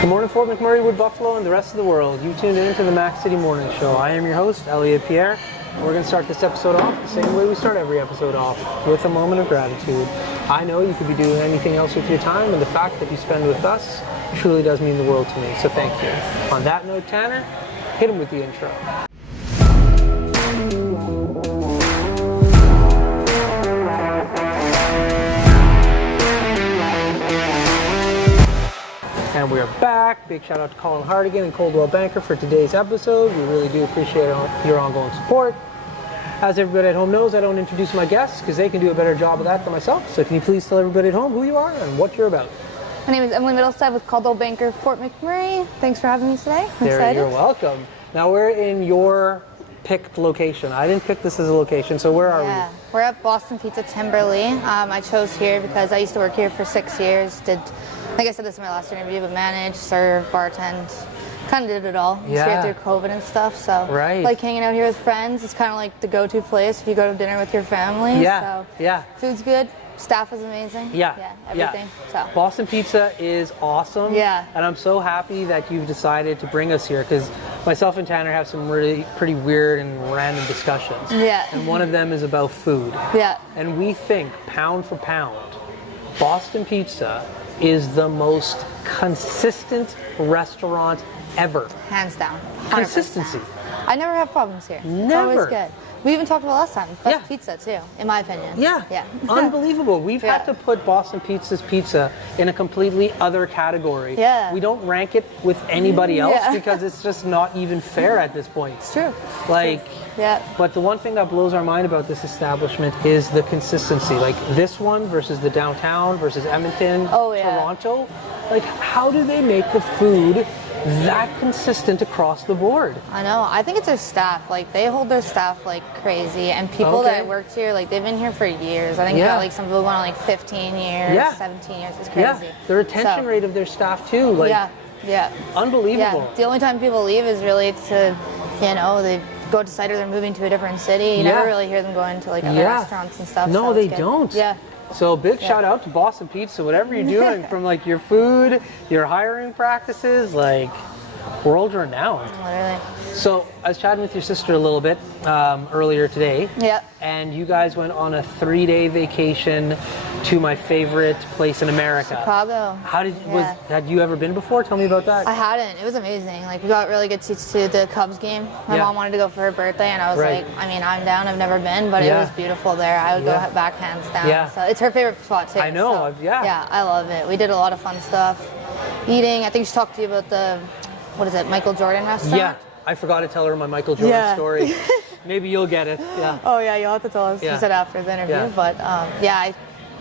Good morning, Fort McMurray, Wood Buffalo, and the rest of the world. You tuned in to the Mac City Morning Show. I am your host, Elliot Pierre. We're going to start this episode off the same way we start every episode off, with a moment of gratitude. I know you could be doing anything else with your time, and the fact that you spend with us truly does mean the world to me, so thank you. On that note, Tanner, hit him with the intro. And we're back. Big shout out to Colin Hardigan and Coldwell Banker for today's episode. We really do appreciate your ongoing support. As everybody at home knows, I don't introduce my guests because they can do a better job of that than myself. So can you please tell everybody at home who you are and what you're about? My name is Emily Middlestead with Coldwell Banker Fort McMurray. Thanks for having me today. I'm excited. You're welcome. Now we're in your picked location. I didn't pick this as a location, so where are we? We're at Boston Pizza Timberley. I chose here because I used to work here for 6 years. Like I said, this is my last interview, but manage, serve, bartend, kind of did it all. Yeah. Here through COVID and stuff, so like hanging out here with friends. It's kind of like the go-to place if you go to dinner with your family. Yeah, so food's good, staff is amazing. Everything. So Boston Pizza is awesome. And I'm so happy that you've decided to bring us here because myself and Tanner have some really pretty weird and random discussions. And one of them is about food. And we think, pound for pound, Boston Pizza is the most consistent restaurant ever. Hands down. 100%. Consistency. I never have problems here. Never. It's always good. We even talked about last time. Best pizza too, in my opinion. Unbelievable. We've had to put Boston Pizza's pizza in a completely other category. We don't rank it with anybody else because it's just not even fair at this point. It's true. But the one thing that blows our mind about this establishment is the consistency. Like this one versus the downtown versus Edmonton, Toronto. Like how do they make the food that consistent across the board? I know. I think it's their staff. Like they hold their staff like crazy, and people that worked here, like they've been here for years. I think got like some people going on like 15 years, 17 years. It's crazy. The retention rate of their staff too. Like unbelievable. The only time people leave is really to, they go to site or they're moving to a different city. You never really hear them going to like other restaurants and stuff. No, so they don't. So big shout out to Boston Pizza, whatever you're doing, from like your food, your hiring practices, like world renowned. Literally. So I was chatting with your sister a little bit earlier today. And you guys went on a 3-day vacation to my favorite place in America. Chicago. Had you ever been before? Tell me about that. I hadn't. It was amazing. Like we got really good seats to the Cubs game. My mom wanted to go for her birthday, and I was like, I mean, I'm down. I've never been, but it was beautiful there. I would go back hands down. So it's her favorite spot too. I know. So, I love it. We did a lot of fun stuff. Eating. I think she talked to you about the, what is it, Michael Jordan restaurant? Yeah. I forgot to tell her my Michael Jordan story. Maybe you'll get it. Oh yeah, you'll have to tell us. You said after the interview, but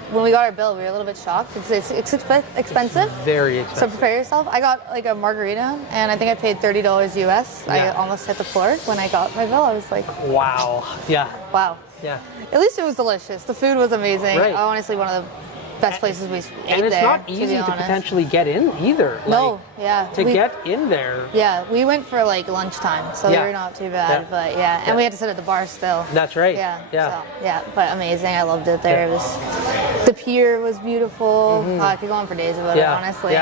when we got our bill, we were a little bit shocked. It's expensive. Very expensive. So prepare yourself. I got like a margarita, and I think I paid $30 US. I almost hit the floor when I got my bill. I was like, wow. Wow. At least it was delicious. The food was amazing. Honestly, one of the best places we ate there. And it's not easy to potentially get in either. No, To get in there. Yeah, we went for like lunchtime, so we were not too bad. But and we had to sit at the bar still. That's right. But amazing. I loved it there. It was, the pier was beautiful. I could go on for days about it, honestly.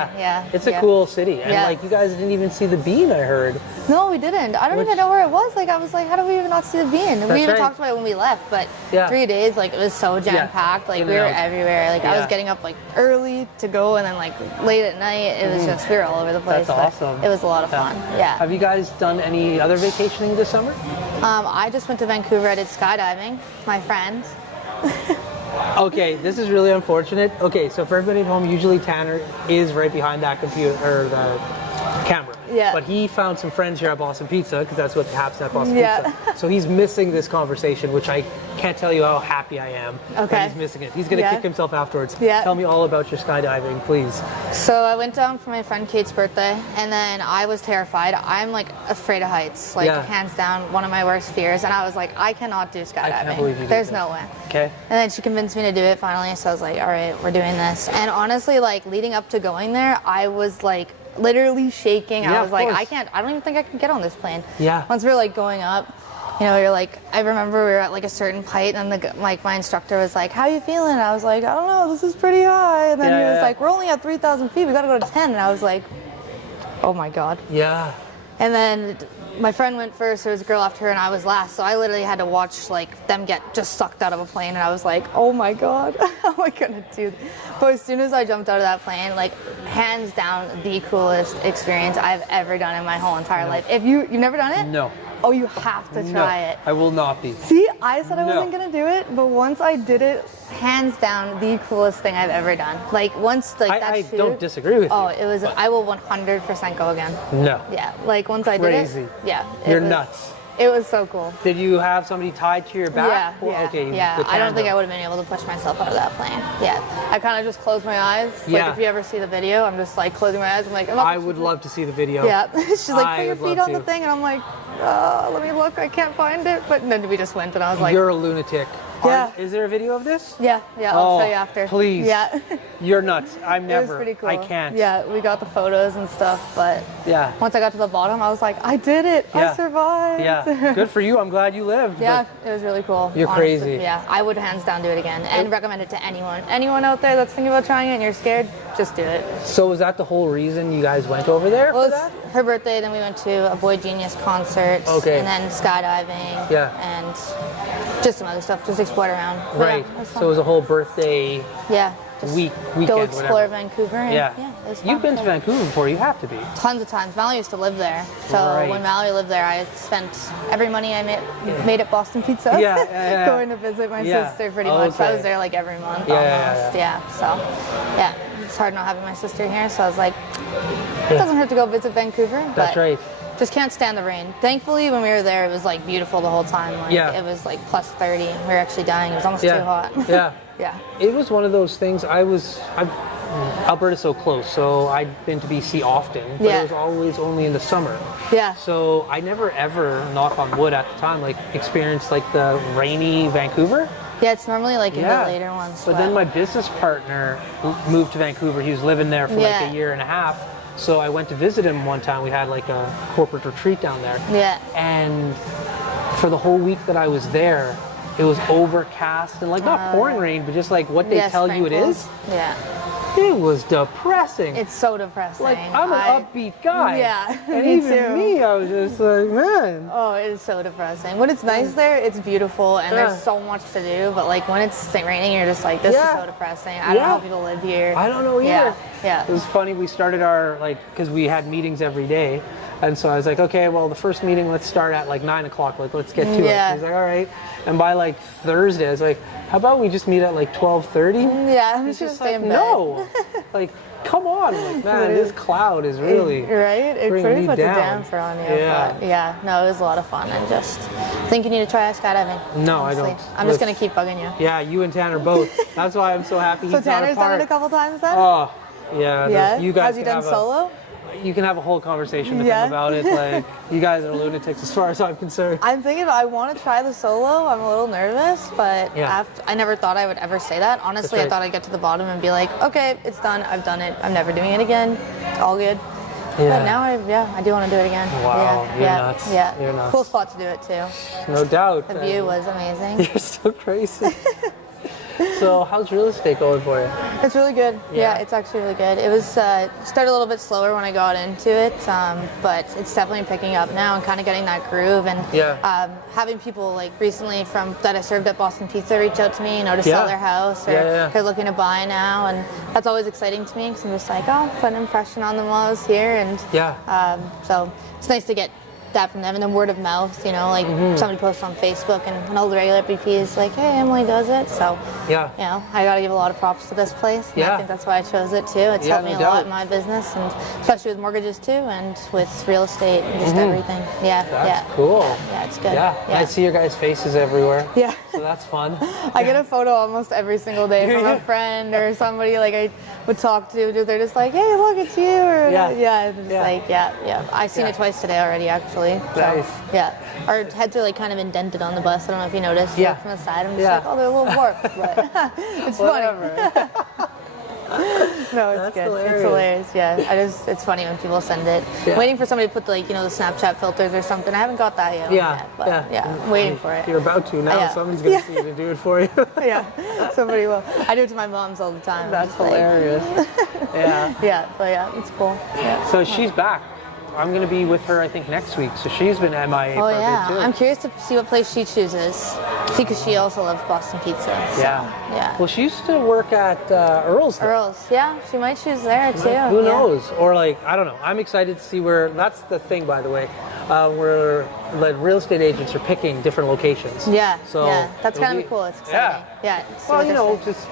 It's a cool city. And like you guys didn't even see the Bean, I heard. No, we didn't. I don't even know where it was. Like I was like, how did we even not see the Bean? And we even talked about it when we left, but 3 days, like it was so jam-packed. Like we were everywhere. Like I was getting up like early to go, and then like late at night. It was just, we were all over the place. That's awesome. It was a lot of fun. Have you guys done any other vacationing this summer? I just went to Vancouver. I did skydiving. My friends. Okay, this is really unfortunate. Okay, so for everybody at home, usually Tanner is right behind that computer or the camera. But he found some friends here at Boston Pizza because that's what happens at Boston Pizza. So he's missing this conversation, which I can't tell you how happy I am that he's missing it. He's going to kick himself afterwards. Tell me all about your skydiving, please. So I went down for my friend Kate's birthday, and then I was terrified. I'm like afraid of heights, like hands down, one of my worst fears. And I was like, I cannot do skydiving. I can't believe you did There's that. no way. Okay. And then she convinced me to do it finally. So I was like, all right, we're doing this. And honestly, like leading up to going there, I was like literally shaking. I was like, I don't even think I can get on this plane. Once we were like going up, you're like, I remember we were at like a certain height, and my instructor was like, how you feeling? And I was like, I don't know, this is pretty high. And then he was like, we're only at 3,000 feet, we gotta go to 10. And I was like, oh my God. Yeah. And then my friend went first, there was a girl after her, and I was last. So I literally had to watch like them get just sucked out of a plane, and I was like, oh my God, how am I gonna do this? But as soon as I jumped out of that plane, like hands down the coolest experience I've ever done in my whole entire life. If you've never done it? No. Oh, you have to try it. I will not be. See, I said I wasn't gonna do it, but once I did it, hands down the coolest thing I've ever done. Like once, like I don't disagree with you. Oh, it was. I will 100% go again. No. Yeah, like once I did it. Yeah. You're nuts. It was so cool. Did you have somebody tied to your back? Yeah. Okay. Yeah. I don't think I would have been able to push myself out of that plane. Yeah. I kind of just closed my eyes. Like if you ever see the video, I'm just like closing my eyes. I'm like, I would love to see the video. Yeah. She's like, put your feet on the thing, and I'm like, let me look. I can't find it. But then we just went, and I was like, you're a lunatic. Yeah. Is there a video of this? Yeah, I'll show you after. Please. Yeah. You're nuts. I'm never. It was pretty cool. I can't. Yeah, we got the photos and stuff, but once I got to the bottom, I was like, I did it. I survived. Yeah. Good for you. I'm glad you lived. Yeah, it was really cool. You're honestly. crazy. Yeah, I would hands down do it again and recommend it to anyone. Anyone out there that's thinking about trying it and you're scared, just do it. So was that the whole reason you guys went over there for that? It was her birthday, then we went to a Boy Genius concert. Okay. And then skydiving. Yeah. And just some other stuff, just explored around. But right. So it was a whole birthday weekend, go explore whatever. Vancouver. And it was fun. You've been to Vancouver before, you have to be. Tons of times. Mallory used to live there. So when Mallory lived there, I spent every money I made at Boston Pizza going to visit my sister pretty much. So I was there like every month almost. So it's hard not having my sister here. So I was like, it doesn't hurt to go visit Vancouver. That's right. Just can't stand the rain. Thankfully, when we were there, it was like beautiful the whole time. Like, it was like plus 30. We were actually dying. It was almost too hot. Yeah. It was one of those things. Alberta's so close, so I'd been to BC often, but it was always only in the summer. Yeah. So I never ever, knock on wood at the time, like experienced like the rainy Vancouver. Yeah, it's normally like in the later ones. But then my business partner moved to Vancouver. He was living there for like a year and a half. So I went to visit him one time. We had like a corporate retreat down there. Yeah. And for the whole week that I was there, it was overcast and like not pouring rain, but just like what they tell you it is. Yeah. It was depressing. It's so depressing. Like, I'm an upbeat guy. Yeah, and me even too. me, I was just like, man. Oh, it is so depressing. When it's nice there, it's beautiful, and there's so much to do. But like when it's raining, you're just like, this is so depressing. I don't know how people live here. I don't know either. Yeah. It was funny. We started our because we had meetings every day, and so I was like, okay, well, the first meeting, let's start at like 9 o'clock. Like, let's get to it. He's like, all right. And by like Thursday, I was like, how about we just meet at like 12:30? Yeah, I'm just gonna stay in bed. No, like, come on, I'm like, man, this cloud is really It pretty puts a damper on you. Yeah. But no, it was a lot of fun, and just think you need to try skydiving. No, honestly. I don't. I'm just gonna keep bugging you. Yeah, you and Tanner both. That's why I'm so happy. So Tanner's done it a couple times then. Oh, yeah. Yeah. You guys has he done solo? You can have a whole conversation with him about it. Like, you guys are lunatics as far as I'm concerned. I'm thinking I want to try the solo. I'm a little nervous, but I never thought I would ever say that. Honestly, I thought I'd get to the bottom and be like, okay, it's done. I've done it. I'm never doing it again. All good. Yeah. But now I do want to do it again. Wow, you're nuts. Yeah. You're nuts. Cool spot to do it too. No doubt. The view was amazing. You're so crazy. So how's real estate going for you? It's really good. Yeah, it's actually really good. It was started a little bit slower when I got into it, but it's definitely picking up now and kind of getting that groove. And having people like recently that I served at Boston Pizza reach out to me, to sell their house or they're looking to buy now, and that's always exciting to me because I'm just like, put an impression on them while I was here, and so it's nice to get that from them, and then word of mouth, somebody posts on Facebook and all the regular BPs like, hey, Emily does it, so I gotta give a lot of props to this place, and I think that's why I chose it too. It's helped me a lot in my business, and especially with mortgages too, and with real estate and just everything. That's cool. Yeah, it's good. I see your guys' faces everywhere. So that's fun. I get a photo almost every single day from a friend or somebody like I would talk to. They're just like, hey, look, it's you. Or, I've seen it twice today already, actually. Nice. So, our heads are like kind of indented on the bus. I don't know if you noticed. From the side, I'm just like, oh, they're a little warped, but it's funny. No, it's good. Hilarious. It's hilarious. Yeah, it's funny when people send it. I'm waiting for somebody to put the the Snapchat filters or something. I haven't got that yet. I'm waiting for it. You're about to now. Somebody's gonna see it and do it for you. Somebody will. I do it to my moms all the time. That's hilarious. But it's cool. So she's back. I'm going to be with her, I think, next week. So she's been MIA for a bit too. I'm curious to see what place she chooses. See, because she also loves Boston pizza. So, yeah. Well, she used to work at Earl's. Earl's, yeah. She might choose there too. Who knows? Or like, I don't know. I'm excited to see where. That's the thing, by the way, where like real estate agents are picking different locations. Yeah. So That's kind of cool. It's exciting. Yeah. Well, just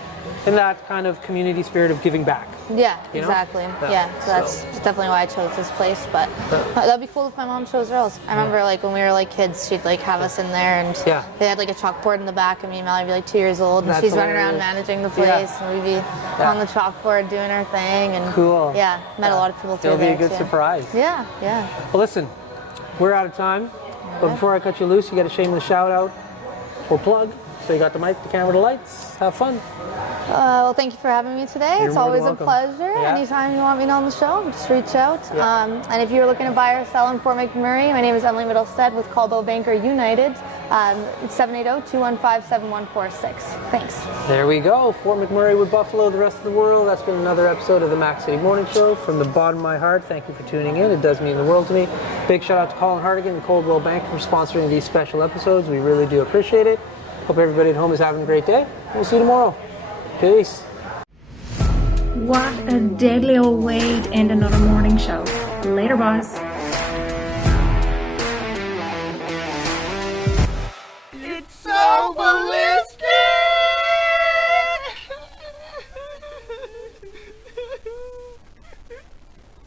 in that kind of community spirit of giving back. Yeah, exactly. Yeah, so that's definitely why I chose this place. But that'd be cool if my mom chose Earl's. I remember like when we were like kids, she'd like have us in there, and they had like a chalkboard in the back, and me and Melly would be like 2 years old, and she's running around managing the place, and we'd be on the chalkboard doing our thing. And met a lot of people through there. It'll be a good surprise. Yeah. Well, listen, we're out of time, but before I cut you loose, you got a shameless shout out or plug. So you got the mic, the camera, the lights. Have fun. Well, thank you for having me today. It's always a pleasure. Yeah. Anytime you want me on the show, just reach out. And if you're looking to buy or sell in Fort McMurray, my name is Emily Middlestead with Coldwell Banker United. It's 780-215-7146. Thanks. There we go. Fort McMurray with Buffalo, the rest of the world. That's been another episode of the Mac City Morning Show. From the bottom of my heart, thank you for tuning in. It does mean the world to me. Big shout out to Colin Hardigan and Coldwell Banker for sponsoring these special episodes. We really do appreciate it. Hope everybody at home is having a great day. We'll see you tomorrow. Peace. What a deadly old way to end another morning show. Later, boss. It's so ballistic!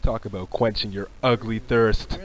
Talk about quenching your ugly thirst.